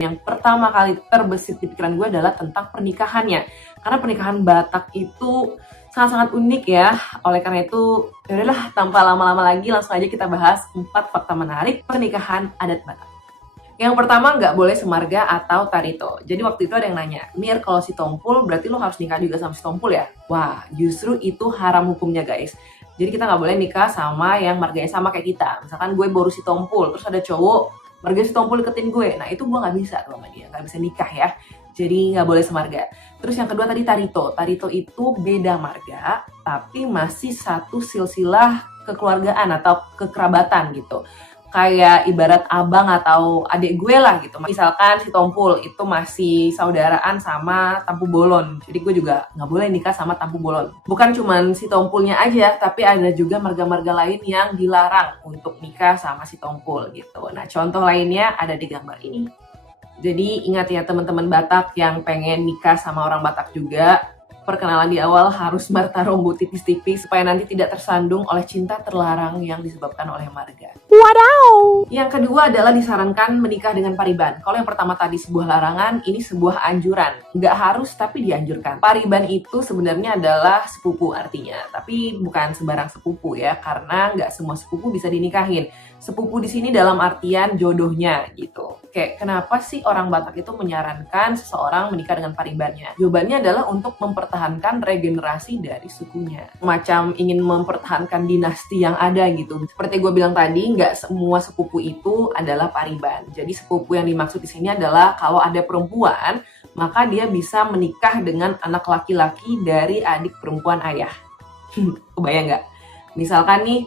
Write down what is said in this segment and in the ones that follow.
Yang pertama kali terbesit di pikiran gue adalah tentang pernikahannya. Karena pernikahan Batak itu sangat-sangat unik ya. Oleh karena itu, yaudahlah tanpa lama-lama lagi langsung aja kita bahas 4 fakta menarik pernikahan adat Batak. Yang pertama, nggak boleh semarga atau tarito. Jadi waktu itu ada yang nanya, Mir, kalau si Tompul berarti lo harus nikah juga sama si Tompul ya? Wah, justru itu haram hukumnya guys. Jadi kita nggak boleh nikah sama yang marganya sama kayak kita. Misalkan gue baru si Tompul, terus ada cowok marga si Tompul deketin gue, nah itu gue nggak bisa tuh sama dia, nggak bisa nikah ya. Jadi nggak boleh semarga. Terus yang kedua tadi tarito. Tarito itu beda marga, tapi masih satu silsilah kekeluargaan atau kekerabatan gitu. Kayak ibarat abang atau adik gue lah gitu. Misalkan si Tompul itu masih saudaraan sama Tampu Bolon. Jadi gue juga nggak boleh nikah sama Tampu Bolon. Bukan cuman si Tompulnya aja, tapi ada juga marga-marga lain yang dilarang untuk nikah sama si Tompul gitu. Nah contoh lainnya ada di gambar ini. Jadi ingat ya teman-teman Batak yang pengen nikah sama orang Batak juga, perkenalan di awal harus marta rombo tipis-tipis supaya nanti tidak tersandung oleh cinta terlarang yang disebabkan oleh marga. Wadaw! Yang kedua adalah disarankan menikah dengan pariban. Kalau yang pertama tadi sebuah larangan, ini sebuah anjuran. Nggak harus, tapi dianjurkan. Pariban itu sebenarnya adalah sepupu artinya. Tapi bukan sembarang sepupu ya, karena nggak semua sepupu bisa dinikahin. Sepupu di sini dalam artian jodohnya gitu. Kayak kenapa sih orang Batak itu menyarankan seseorang menikah dengan paribannya? Jawabannya adalah untuk mempertahankan regenerasi dari sukunya. Macam ingin mempertahankan dinasti yang ada gitu. Seperti gue bilang tadi, nggak semua sepupu itu adalah pariban. Jadi sepupu yang dimaksud di sini adalah kalau ada perempuan, maka dia bisa menikah dengan anak laki-laki dari adik perempuan ayah. Kebayang nggak? Misalkan nih,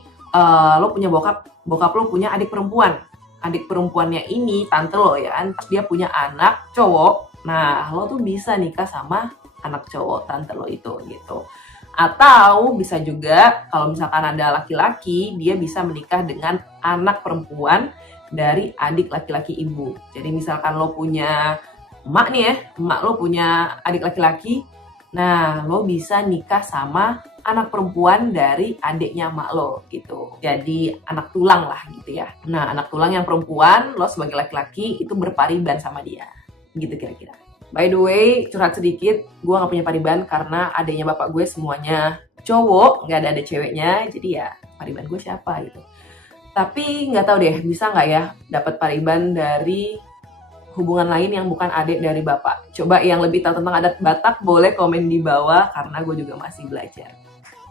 lo punya bokap lo punya adik perempuan. Adik perempuannya ini tante lo ya kan, dia punya anak cowok. Nah, lo tuh bisa nikah sama anak cowok tante lo itu gitu. Atau bisa juga kalau misalkan ada laki-laki, dia bisa menikah dengan anak perempuan dari adik laki-laki ibu. Jadi misalkan lo punya emak nih ya, emak lo punya adik laki-laki, nah lo bisa nikah sama anak perempuan dari adiknya emak lo gitu. Jadi anak tulang lah gitu ya. Nah anak tulang yang perempuan, lo sebagai laki-laki itu berpariban sama dia. Gitu kira-kira. By the way, curhat sedikit, gue gak punya pariban karena adanya bapak gue semuanya cowok, gak ada ceweknya, jadi ya pariban gue siapa gitu. Tapi gak tahu deh, bisa gak ya dapat pariban dari hubungan lain yang bukan adik dari bapak. Coba yang lebih tahu tentang adat Batak boleh komen di bawah karena gue juga masih belajar.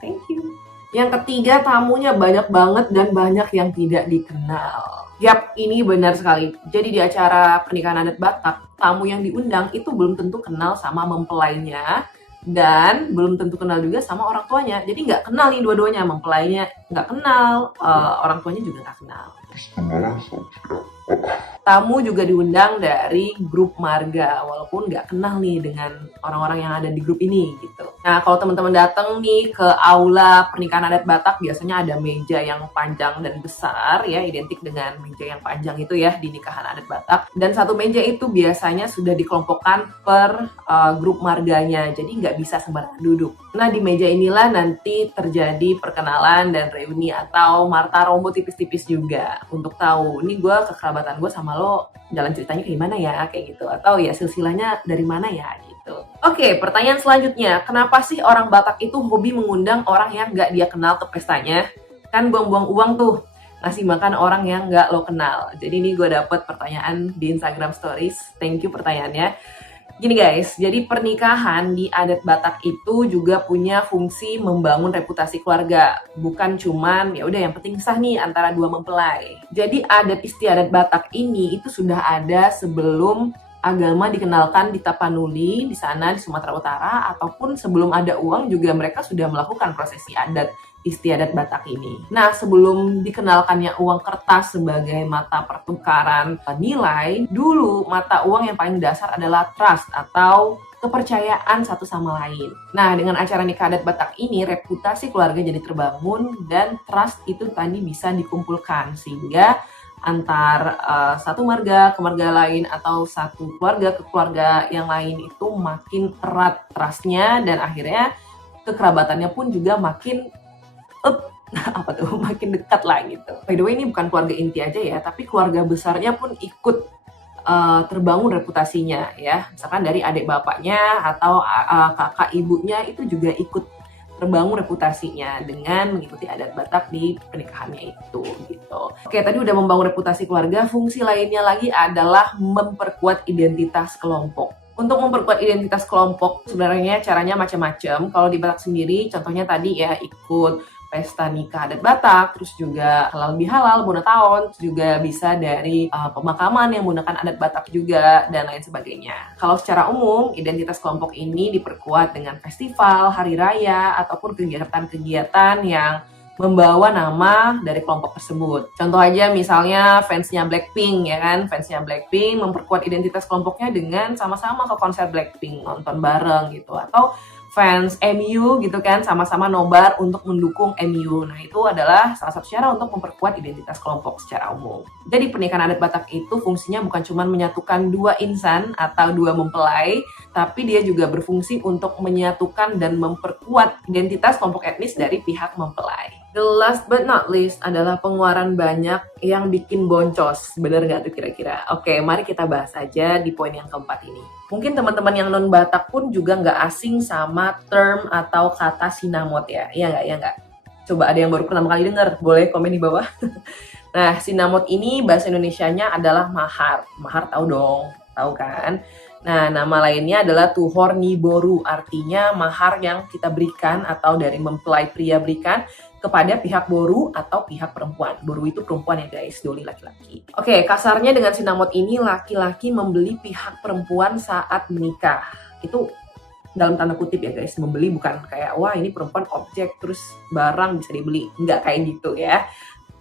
Thank you. Yang ketiga, tamunya banyak banget dan banyak yang tidak dikenal. Yap, ini benar sekali. Jadi di acara pernikahan adat Batak, tamu yang diundang itu belum tentu kenal sama mempelainya dan belum tentu kenal juga sama orang tuanya. Jadi nggak kenal nih dua-duanya, mempelainya nggak kenal, orang tuanya juga nggak kenal. Tamu juga diundang dari grup marga, walaupun nggak kenal nih dengan orang-orang yang ada di grup ini gitu. Nah kalau teman-teman datang nih ke aula pernikahan adat Batak, biasanya ada meja yang panjang dan besar ya, identik dengan meja yang panjang itu ya di nikahan adat Batak. Dan satu meja itu biasanya sudah dikelompokkan per grup marganya, jadi nggak bisa sembarangan duduk. Nah di meja inilah nanti terjadi perkenalan dan reuni atau marta rombo tipis-tipis juga untuk tahu ini gue kekerabatan gue sama lo jalan ceritanya kayak gimana ya kayak gitu, atau ya silsilahnya dari mana ya gitu. Oke, pertanyaan selanjutnya, kenapa sih orang Batak itu hobi mengundang orang yang nggak dia kenal ke pestanya? Kan buang-buang uang tuh ngasih makan orang yang nggak lo kenal. Jadi ini gue dapet pertanyaan di Instagram Stories, thank you pertanyaannya. Gini guys, jadi pernikahan di adat Batak itu juga punya fungsi membangun reputasi keluarga. Bukan cuman ya udah yang penting sah nih antara dua mempelai. Jadi adat istiadat Batak ini itu sudah ada sebelum agama dikenalkan di Tapanuli di sana di Sumatera Utara, ataupun sebelum ada uang juga mereka sudah melakukan prosesi adat istiadat Batak ini. Nah, sebelum dikenalkannya uang kertas sebagai mata pertukaran nilai, dulu mata uang yang paling dasar adalah trust atau kepercayaan satu sama lain. Nah, dengan acara nikah adat Batak ini, reputasi keluarga jadi terbangun dan trust itu tadi bisa dikumpulkan sehingga antar satu marga ke marga lain atau satu keluarga ke keluarga yang lain itu makin erat trustnya dan akhirnya kekerabatannya pun juga makin makin dekat lah gitu. By the way, ini bukan keluarga inti aja ya, tapi keluarga besarnya pun ikut terbangun reputasinya ya. Misalkan dari adik bapaknya atau kakak ibunya itu juga ikut terbangun reputasinya dengan mengikuti adat Batak di pernikahannya itu gitu. Oke, tadi udah membangun reputasi keluarga, fungsi lainnya lagi adalah memperkuat identitas kelompok. Untuk memperkuat identitas kelompok sebenarnya caranya macam-macam. Kalau di Batak sendiri contohnya tadi ya ikut pesta nikah adat Batak, terus juga halal bihalal, bona tahun, terus juga bisa dari pemakaman yang menggunakan adat Batak juga, dan lain sebagainya. Kalau secara umum, identitas kelompok ini diperkuat dengan festival, hari raya, ataupun kegiatan-kegiatan yang membawa nama dari kelompok tersebut. Contoh aja misalnya fansnya Blackpink ya kan, fansnya Blackpink memperkuat identitas kelompoknya dengan sama-sama ke konser Blackpink, nonton bareng gitu, atau fans MU gitu kan, sama-sama nobar untuk mendukung MU. Nah, itu adalah salah satu cara untuk memperkuat identitas kelompok secara umum. Jadi pernikahan adat Batak itu fungsinya bukan cuma menyatukan dua insan atau dua mempelai, tapi dia juga berfungsi untuk menyatukan dan memperkuat identitas kelompok etnis dari pihak mempelai. The last but not least adalah pengeluaran banyak yang bikin boncos. Bener nggak tuh kira-kira? Oke, mari kita bahas aja di poin yang keempat ini. Mungkin teman-teman yang non-Batak pun juga nggak asing sama term atau kata sinamot ya. Iya nggak? Iya nggak? Coba ada yang baru pertama kali dengar? Boleh komen di bawah. Nah, sinamot ini bahasa Indonesianya adalah mahar. Mahar tahu dong? Tahu kan? Nah, nama lainnya adalah tuhor niboru, artinya mahar yang kita berikan atau dari mempelai pria berikan kepada pihak boru atau pihak perempuan. Boru itu perempuan ya guys, doli laki-laki. Oke, kasarnya dengan sinamot ini laki-laki membeli pihak perempuan saat menikah. Itu dalam tanda kutip ya guys, membeli bukan kayak wah ini perempuan objek terus barang bisa dibeli. Enggak kayak gitu ya.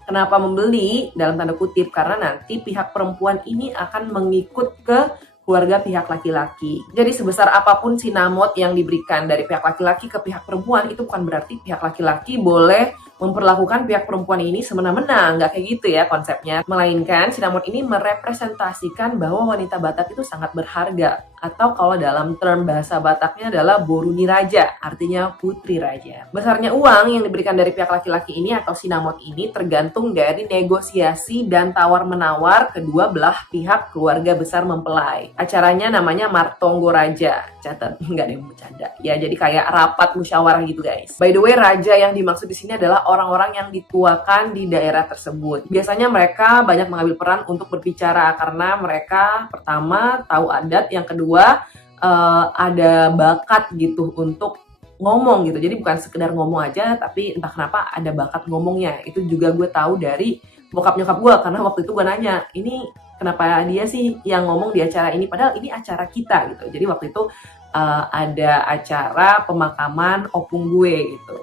Kenapa membeli dalam tanda kutip? Karena nanti pihak perempuan ini akan mengikut ke keluarga pihak laki-laki. Jadi sebesar apapun sinamot yang diberikan dari pihak laki-laki ke pihak perempuan, itu bukan berarti pihak laki-laki boleh memperlakukan pihak perempuan ini semena-mena. Nggak kayak gitu ya konsepnya. Melainkan sinamot ini merepresentasikan bahwa wanita Batak itu sangat berharga. Atau kalau dalam term bahasa Bataknya adalah boruni raja, artinya putri raja. Besarnya uang yang diberikan dari pihak laki-laki ini atau sinamot ini tergantung dari negosiasi dan tawar-menawar kedua belah pihak keluarga besar mempelai. Acaranya namanya Martonggo Raja. Catat, nggak ada yang bercanda. Ya, jadi kayak rapat musyawarah gitu guys. By the way, raja yang dimaksud di sini adalah orang-orang yang dituakan di daerah tersebut. Biasanya mereka banyak mengambil peran untuk berbicara karena mereka pertama tahu adat, yang kedua ada bakat gitu untuk ngomong gitu. Jadi bukan sekedar ngomong aja, tapi entah kenapa ada bakat ngomongnya. Itu juga gue tahu dari bokap nyokap gue, karena waktu itu gue nanya, ini kenapa dia sih yang ngomong di acara ini, padahal ini acara kita gitu. Jadi waktu itu ada acara pemakaman opung gue gitu.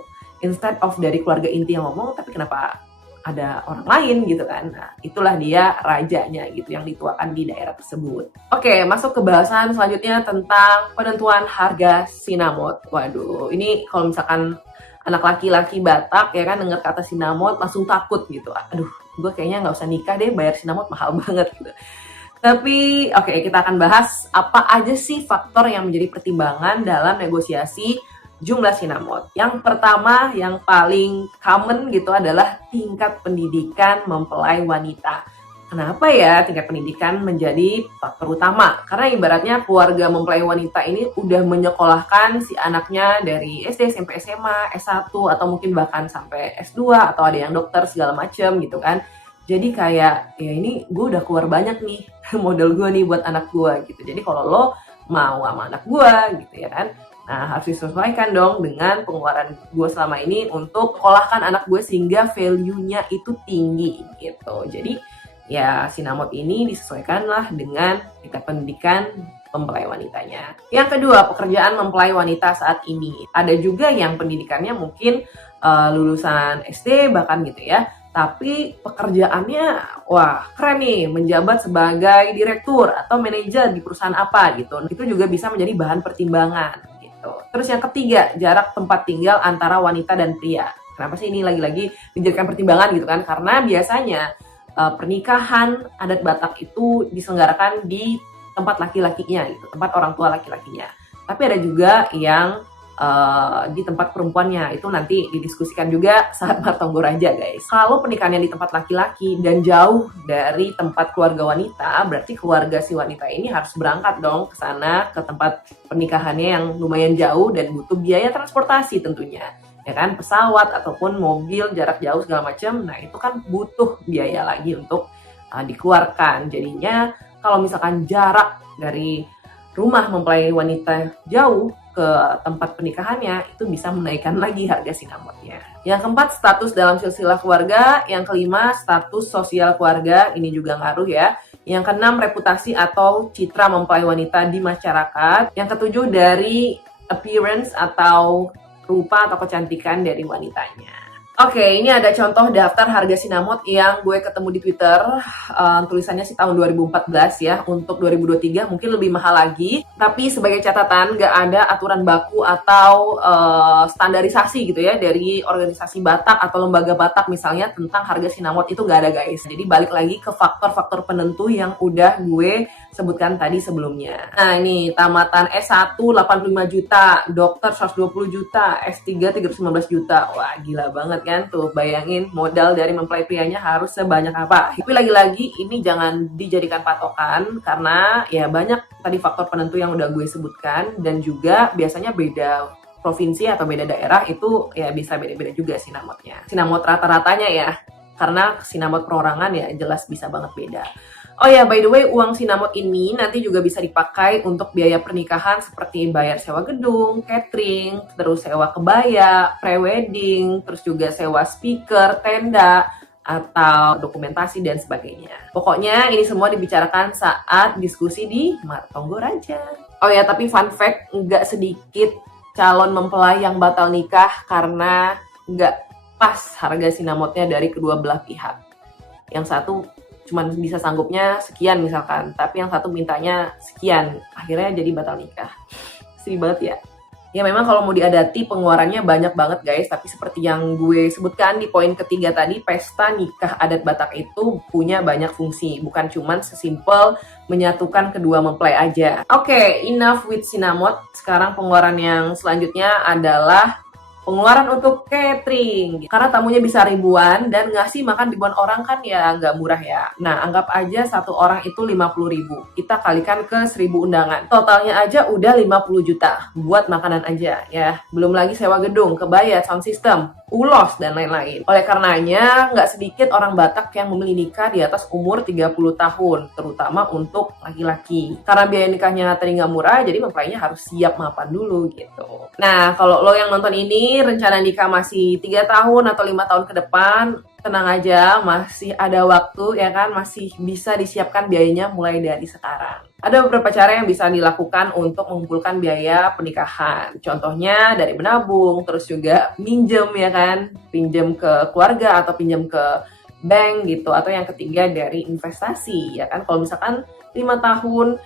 Instead of dari keluarga inti yang ngomong, tapi kenapa ada orang lain gitu kan. Nah, itulah dia rajanya gitu yang dituakan di daerah tersebut. Oke, masuk ke bahasan selanjutnya tentang penentuan harga sinamot. Waduh, ini kalau misalkan anak laki-laki Batak ya kan dengar kata sinamot langsung takut gitu. Aduh, gue kayaknya nggak usah nikah deh, bayar sinamot mahal banget gitu. Tapi oke, kita akan bahas apa aja sih faktor yang menjadi pertimbangan dalam negosiasi jumlah sinamot. Yang pertama, yang paling common gitu adalah tingkat pendidikan mempelai wanita. Kenapa ya tingkat pendidikan menjadi faktor utama? Karena ibaratnya keluarga mempelai wanita ini udah menyekolahkan si anaknya dari SD, SMP, SMA, S1, atau mungkin bahkan sampai S2, atau ada yang dokter segala macem gitu kan. Jadi kayak, ya ini gue udah keluar banyak nih modal gue nih buat anak gue gitu. Jadi kalau lo mau sama anak gue gitu ya kan, nah harus disesuaikan dong dengan pengeluaran gue selama ini untuk sekolahkan anak gue sehingga value-nya itu tinggi gitu. Jadi ya sinamot ini disesuaikanlah dengan tingkat pendidikan mempelai wanitanya. Yang kedua, pekerjaan mempelai wanita saat ini. Ada juga yang pendidikannya mungkin lulusan SD bahkan gitu ya. Tapi pekerjaannya wah keren nih, menjabat sebagai direktur atau manajer di perusahaan apa gitu. Itu juga bisa menjadi bahan pertimbangan. Terus yang ketiga, jarak tempat tinggal antara wanita dan pria. Kenapa sih ini lagi-lagi dijadikan pertimbangan gitu kan? Karena biasanya pernikahan adat Batak itu diselenggarakan di tempat laki-lakinya gitu, tempat orang tua laki-lakinya. Tapi ada juga yang di tempat perempuannya. Itu nanti didiskusikan juga saat Martonggo Raja, guys. Kalau pernikahannya di tempat laki-laki dan jauh dari tempat keluarga wanita, berarti keluarga si wanita ini harus berangkat dong ke sana, ke tempat pernikahannya yang lumayan jauh dan butuh biaya transportasi tentunya. Ya kan, pesawat ataupun mobil jarak jauh segala macam. Nah, itu kan butuh biaya lagi untuk dikeluarkan. Jadinya kalau misalkan jarak dari rumah mempelai wanita jauh ke tempat pernikahannya, itu bisa menaikkan lagi harga sinamotnya. Yang keempat, status dalam silsilah keluarga. Yang kelima, status sosial keluarga. Ini juga ngaruh ya. Yang keenam, reputasi atau citra mempelai wanita di masyarakat. Yang ketujuh, dari appearance atau rupa atau kecantikan dari wanitanya. Oke, ini ada contoh daftar harga sinamot yang gue ketemu di Twitter. Tulisannya sih tahun 2014 ya. Untuk 2023 mungkin lebih mahal lagi. Tapi sebagai catatan, nggak ada aturan baku atau standarisasi gitu ya dari organisasi Batak atau lembaga Batak misalnya tentang harga sinamot. Itu nggak ada, guys. Jadi balik lagi ke faktor-faktor penentu yang udah gue sebutkan tadi sebelumnya. Nah, ini tamatan S1 85 juta, dokter 120 juta, S3 315 juta. Wah, gila banget kan tuh. Bayangin modal dari mempelai prianya harus sebanyak apa. Tapi lagi-lagi ini jangan dijadikan patokan karena ya banyak tadi faktor penentu yang udah gue sebutkan, dan juga biasanya beda provinsi atau beda daerah itu ya bisa beda-beda juga sinamotnya. Sinamot rata-ratanya ya. Karena sinamot perorangan ya jelas bisa banget beda. Oh ya, by the way, uang sinamot ini nanti juga bisa dipakai untuk biaya pernikahan seperti bayar sewa gedung, catering, terus sewa kebaya, pre-wedding, terus juga sewa speaker, tenda, atau dokumentasi dan sebagainya. Pokoknya ini semua dibicarakan saat diskusi di Martonggo Raja. Oh ya, tapi fun fact, nggak sedikit calon mempelai yang batal nikah karena nggak pas harga sinamotnya dari kedua belah pihak. Yang satu cuman bisa sanggupnya sekian misalkan, tapi yang satu mintanya sekian, akhirnya jadi batal nikah. Sedih banget ya. Ya memang kalau mau diadati pengeluarannya banyak banget, guys, tapi seperti yang gue sebutkan di poin ketiga tadi, pesta nikah adat Batak itu punya banyak fungsi, bukan cuman sesimpel menyatukan kedua mempelai aja. Oke, enough with sinamot. Sekarang pengeluaran yang selanjutnya adalah pengeluaran untuk catering. Karena tamunya bisa ribuan dan ngasih makan ribuan orang kan ya nggak murah ya. Nah, anggap aja satu orang itu 50.000. Kita kalikan ke 1.000 undangan. Totalnya aja udah 50 juta buat makanan aja ya. Belum lagi sewa gedung, kebaya, sound system, ulos, dan lain-lain. Oleh karenanya, nggak sedikit orang Batak yang memilih nikah di atas umur 30 tahun, terutama untuk laki-laki. Karena biaya nikahnya tadi nggak murah, jadi mempelainya harus siap mapan dulu gitu. Nah, kalau lo yang nonton ini, rencana nikah masih 3 tahun atau 5 tahun ke depan, tenang aja, masih ada waktu ya kan, masih bisa disiapkan biayanya mulai dari sekarang. Ada beberapa cara yang bisa dilakukan untuk mengumpulkan biaya pernikahan. Contohnya dari menabung, terus juga minjem ya kan, pinjam ke keluarga atau pinjam ke bank gitu, atau yang ketiga dari investasi ya kan. Kalau misalkan 5 tahun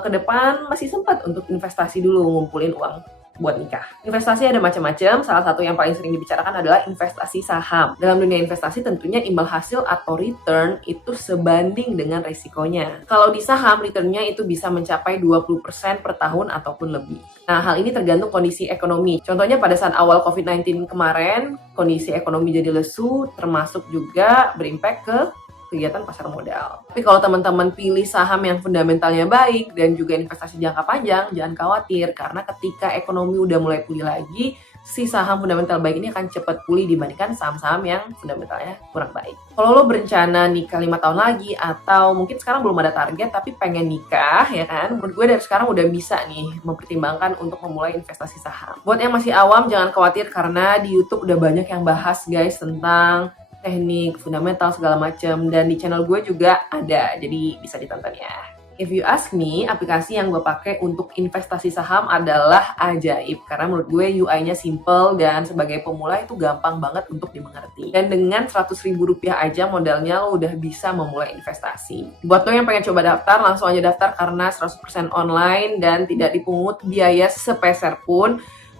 ke depan masih sempat untuk investasi dulu, ngumpulin uang buat nikah. Investasi ada macam-macam, salah satu yang paling sering dibicarakan adalah investasi saham. Dalam dunia investasi tentunya imbal hasil atau return itu sebanding dengan resikonya. Kalau di saham, returnnya itu bisa mencapai 20% per tahun ataupun lebih. Nah, hal ini tergantung kondisi ekonomi. Contohnya pada saat awal COVID-19 kemarin, kondisi ekonomi jadi lesu, termasuk juga berimpact ke kegiatan pasar modal. Tapi kalau teman-teman pilih saham yang fundamentalnya baik dan juga investasi jangka panjang, jangan khawatir karena ketika ekonomi udah mulai pulih lagi, si saham fundamental baik ini akan cepat pulih dibandingkan saham-saham yang fundamentalnya kurang baik. Kalau lo berencana nikah 5 tahun lagi atau mungkin sekarang belum ada target tapi pengen nikah ya kan, menurut gue dari sekarang udah bisa nih mempertimbangkan untuk memulai investasi saham. Buat yang masih awam jangan khawatir karena di YouTube udah banyak yang bahas, guys, tentang teknik, fundamental, segala macam, dan di channel gue juga ada, jadi bisa ditonton ya. If you ask me, aplikasi yang gue pakai untuk investasi saham adalah Ajaib, karena menurut gue UI-nya simple dan sebagai pemula itu gampang banget untuk dimengerti. Dan dengan 100.000 rupiah aja modalnya lo udah bisa memulai investasi. Buat lo yang pengen coba daftar, langsung aja daftar karena 100% online dan tidak dipungut biaya sepeser pun.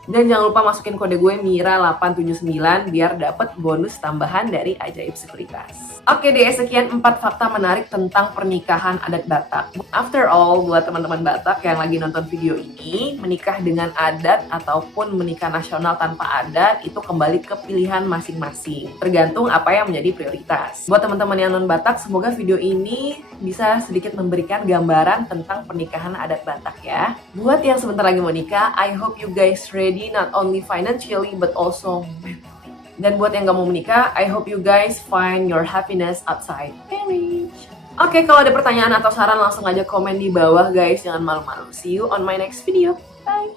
Dan jangan lupa masukin kode gue Mira879 biar dapet bonus tambahan dari Ajaib Sekuritas. Oke deh, sekian 4 fakta menarik tentang pernikahan adat Batak. After all, buat teman-teman Batak yang lagi nonton video ini, menikah dengan adat ataupun menikah nasional tanpa adat itu kembali ke pilihan masing-masing. Tergantung apa yang menjadi prioritas. Buat teman-teman yang non-Batak, semoga video ini bisa sedikit memberikan gambaran tentang pernikahan adat Batak ya. Buat yang sebentar lagi mau nikah, I hope you guys ready not only financially but also mentally. Dan buat yang gak mau menikah, I hope you guys find your happiness outside marriage. Oke, kalau ada pertanyaan atau saran langsung aja komen di bawah guys, jangan malu-malu. See you on my next video. Bye!